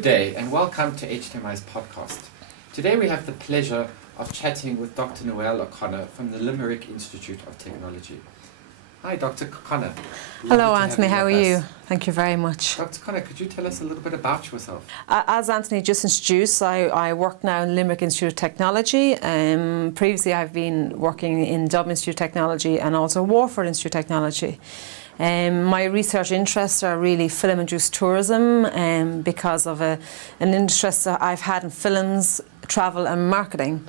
Good day and welcome to HTMi's podcast. Today we have the pleasure of chatting with Dr. Noëlle O'Connor from the Limerick Institute of Technology. Hi Dr. O'Connor. Hello Anthony, how are you? Thank you very much. Dr. O'Connor, could you tell us a little bit about yourself? As Anthony just introduced, I work now in Limerick Institute of Technology. Previously I've been working in Dublin Institute of Technology and also Warford Institute of Technology. My research interests are really film-induced tourism because of an interest that I've had in films, travel and marketing.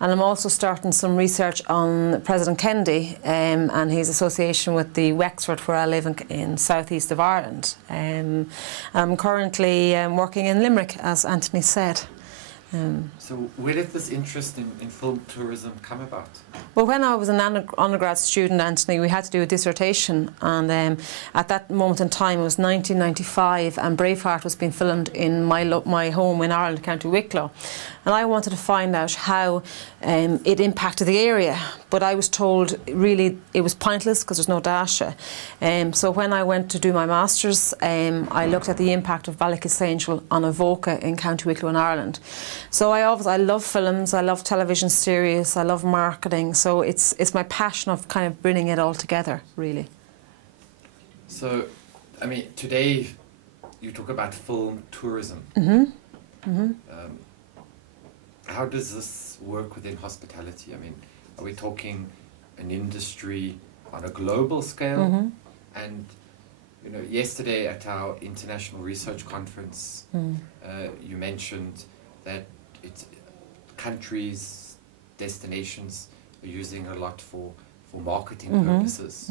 And I'm also starting some research on President Kennedy and his association with the Wexford, where I live in southeast of Ireland. I'm currently working in Limerick, as Anthony said. So where did this interest in film tourism come about? Well, when I was an undergrad student, Anthony, we had to do a dissertation, and at that moment in time it was 1995 and Braveheart was being filmed in my home in Ireland, County Wicklow, and I wanted to find out how it impacted the area, but I was told really it was pointless because there's no data. So when I went to do my masters, I looked at the impact of Ballachisangel on Avoca in County Wicklow in Ireland. So I love films, I love television series, I love marketing, so it's my passion of kind of bringing it all together, really. So, I mean, today you talk about film tourism. How does this work within hospitality? I mean, are we talking an industry on a global scale? And, you know, yesterday at our international research conference, you mentioned that countries, destinations are using a lot for marketing purposes.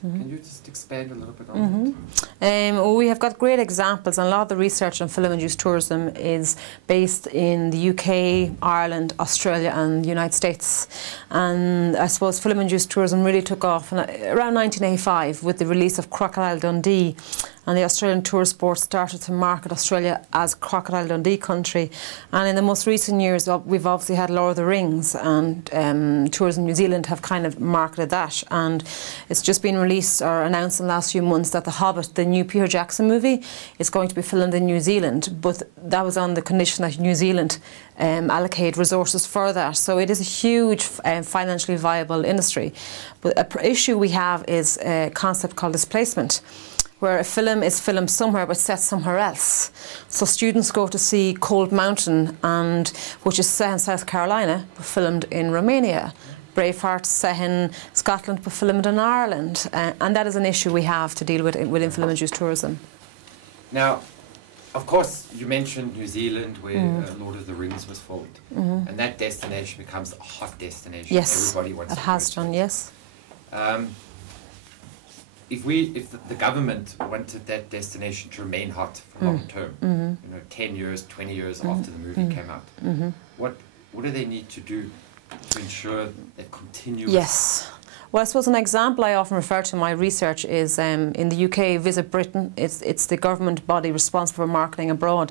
Can you just expand a little bit on that? Well, we have got great examples, and a lot of the research on film-induced tourism is based in the UK, Ireland, Australia and the United States. And I suppose film-induced tourism really took off around 1985 with the release of Crocodile Dundee, and the Australian Tourist Board started to market Australia as Crocodile Dundee country. And in the most recent years, we've obviously had Lord of the Rings, and Tourism New Zealand have kind of marketed that. And it's just been released or announced in the last few months that The Hobbit, the new Peter Jackson movie, is going to be filmed in New Zealand. But that was on the condition that New Zealand allocate resources for that. So it is a huge financially viable industry. But an issue we have is a concept called displacement, where a film is filmed somewhere but set somewhere else. So students go to see Cold Mountain, which is set in South Carolina, but filmed in Romania. Braveheart set in Scotland but filmed in Ireland. And that is an issue we have to deal with within film-induced tourism. Now, of course, you mentioned New Zealand, where Lord of the Rings was filmed. And that destination becomes a hot destination. Yes, everybody wants it has done, yes. If the government wanted that destination to remain hot for long term, you know, 10 years, 20 years after the movie came out, what do they need to do to ensure that continuous? Yes. Well, I suppose an example I often refer to in my research is in the UK, Visit Britain. It's the government body responsible for marketing abroad.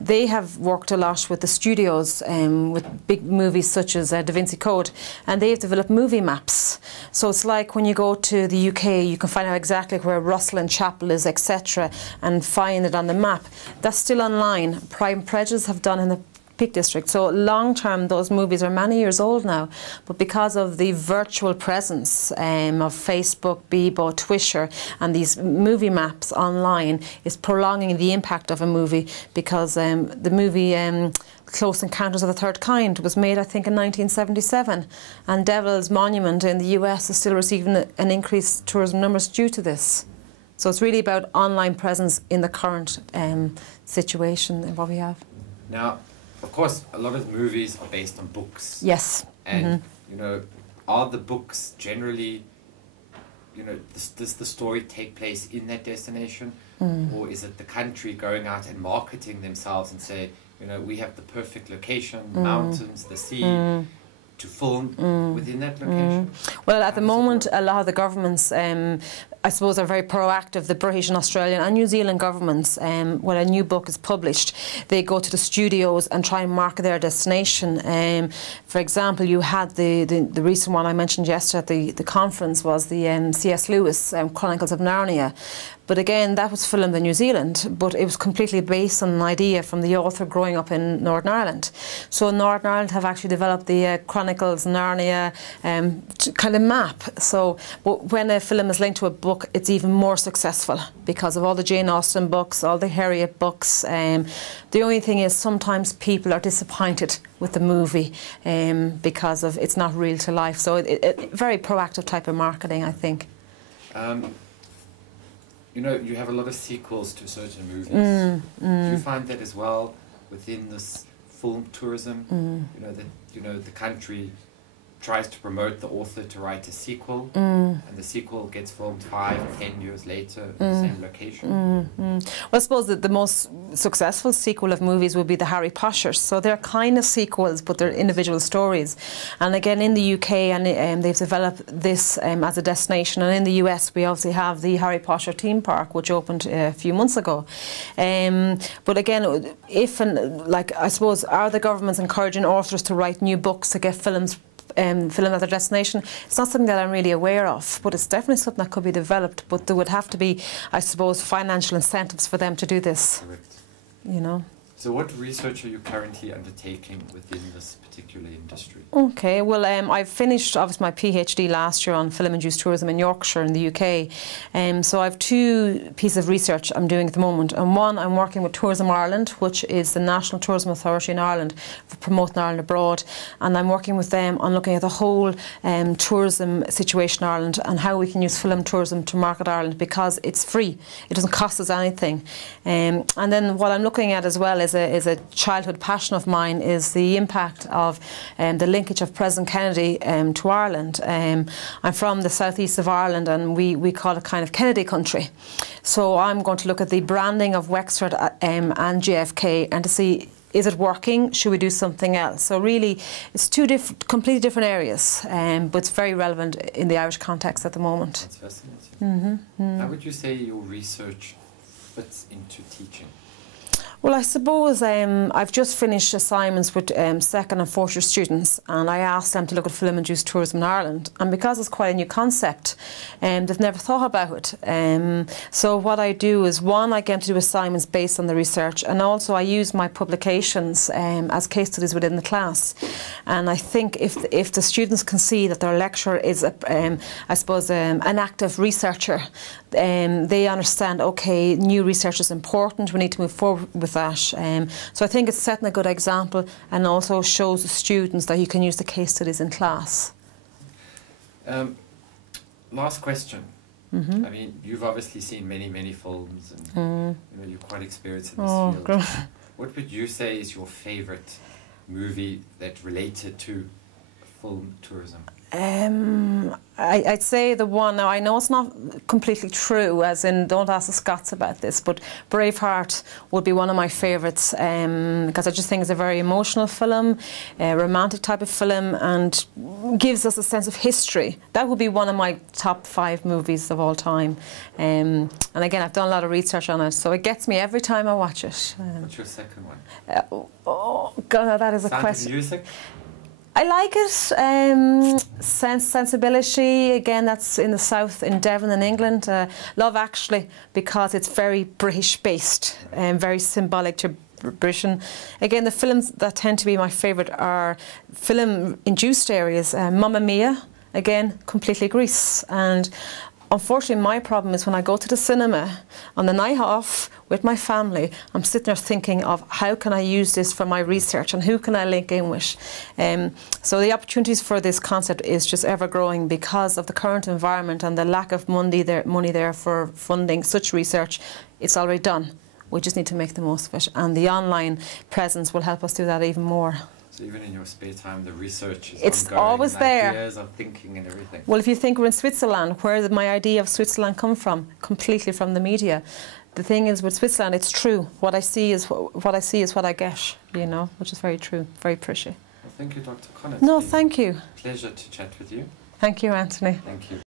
They have worked a lot with the studios with big movies such as Da Vinci Code, and they've developed movie maps. So it's like when you go to the UK, you can find out exactly where Rosslyn Chapel is, etc., and find it on the map. That's still online. Pride and Prejudice have done in the Peak District. So long term, those movies are many years old now, but because of the virtual presence of Facebook, Bebo, Twitter and these movie maps online is prolonging the impact of a movie, because the movie Close Encounters of the Third Kind was made, I think, in 1977, and Devil's Monument in the US is still receiving an increased tourism numbers due to this. So it's really about online presence in the current situation and what we have. Now, of course, a lot of movies are based on books. Yes. And, you know, are the books generally, you know, does the story take place in that destination? Or is it the country going out and marketing themselves and say, you know, we have the perfect location, the mountains, the sea, to film within that location? Well, at the moment, a lot of the governments I suppose, are very proactive. The British and Australian and New Zealand governments, when a new book is published, they go to the studios and try and market their destination. For example, you had the recent one I mentioned yesterday at the conference was the C.S. Lewis Chronicles of Narnia. But again, that was filmed in New Zealand, but it was completely based on an idea from the author growing up in Northern Ireland. So Northern Ireland have actually developed the Chronicles Narnia kind of map. So when a film is linked to a book, it's even more successful because of all the Jane Austen books, all the Harriet books. The only thing is sometimes people are disappointed with the movie because of it's not real to life. So very proactive type of marketing, I think. You know, you have a lot of sequels to certain movies. Do you find that as well within this film tourism? You know, the country tries to promote the author to write a sequel, and the sequel gets filmed 5 or 10 years later in the same location. Well, I suppose that the most successful sequel of movies would be the Harry Potters. So they're kind of sequels, but they're individual stories. And again, in the UK, and they've developed this as a destination. And in the US, we obviously have the Harry Potter theme park, which opened a few months ago. But again, I suppose, are the governments encouraging authors to write new books to get filmed at their destination? It's not something that I'm really aware of, but it's definitely something that could be developed. But there would have to be, I suppose, financial incentives for them to do this. Correct. You know. So what research are you currently undertaking within this particular industry? Okay, well, I've finished obviously my PhD last year on film-induced tourism in Yorkshire in the UK. So I have 2 pieces of research I'm doing at the moment. And one, I'm working with Tourism Ireland, which is the National Tourism Authority in Ireland for promoting Ireland abroad. And I'm working with them on looking at the whole tourism situation in Ireland and how we can use film tourism to market Ireland, because it's free. It doesn't cost us anything. And then what I'm looking at as well is a childhood passion of mine is the impact of the linkage of President Kennedy to Ireland. I'm from the southeast of Ireland, and we call it kind of Kennedy country. So I'm going to look at the branding of Wexford and JFK and to see, is it working? Should we do something else? So really, it's 2 completely different areas, but it's very relevant in the Irish context at the moment. That's fascinating. How would you say your research fits into teaching? Well, I suppose I've just finished assignments with 2nd and 4th year students, and I asked them to look at film-induced tourism in Ireland. And because it's quite a new concept, they've never thought about it. So what I do is, one, I get them to do assignments based on the research, and also I use my publications as case studies within the class. And I think if the students can see that their lecturer is, I suppose, an active researcher, they understand, okay, new research is important, we need to move forward with that. So I think it's setting a good example, and also shows the students that you can use the case studies in class. Last question. I mean, you've obviously seen many films, and you know, you're quite experienced in this field. God. What would you say is your favourite movie that related to film tourism? I'd say the one, now I know it's not completely true, as in, don't ask the Scots about this, but Braveheart would be one of my favourites, because I just think it's a very emotional film, a romantic type of film, and gives us a sense of history. That would be one of my top 5 movies of all time. And again, I've done a lot of research on it, so it gets me every time I watch it. What's your second one? Oh God, that is a question. Sound of Music? I like it. Sensibility, again, that's in the south, in Devon in England. Love Actually, because it's very British based and very symbolic to Britain. Again, the films that tend to be my favourite are film-induced areas. Mamma Mia, again, completely Greece. And unfortunately, my problem is when I go to the cinema on the night off with my family, I'm sitting there thinking of how can I use this for my research and who can I link in with. So the opportunities for this concept is just ever growing because of the current environment and the lack of money there for funding such research. It's already done. We just need to make the most of it, and the online presence will help us do that even more. So even in your spare time, the research is it's ongoing, always there. Ideas of thinking and everything. Well, if you think we're in Switzerland, where did my idea of Switzerland come from? Completely from the media. The thing is, with Switzerland, it's true. What I see is what I get, you know, which is very true, very pretty. Well, thank you, Dr. O'Connor. No, thank you. Pleasure to chat with you. Thank you, Anthony. Thank you.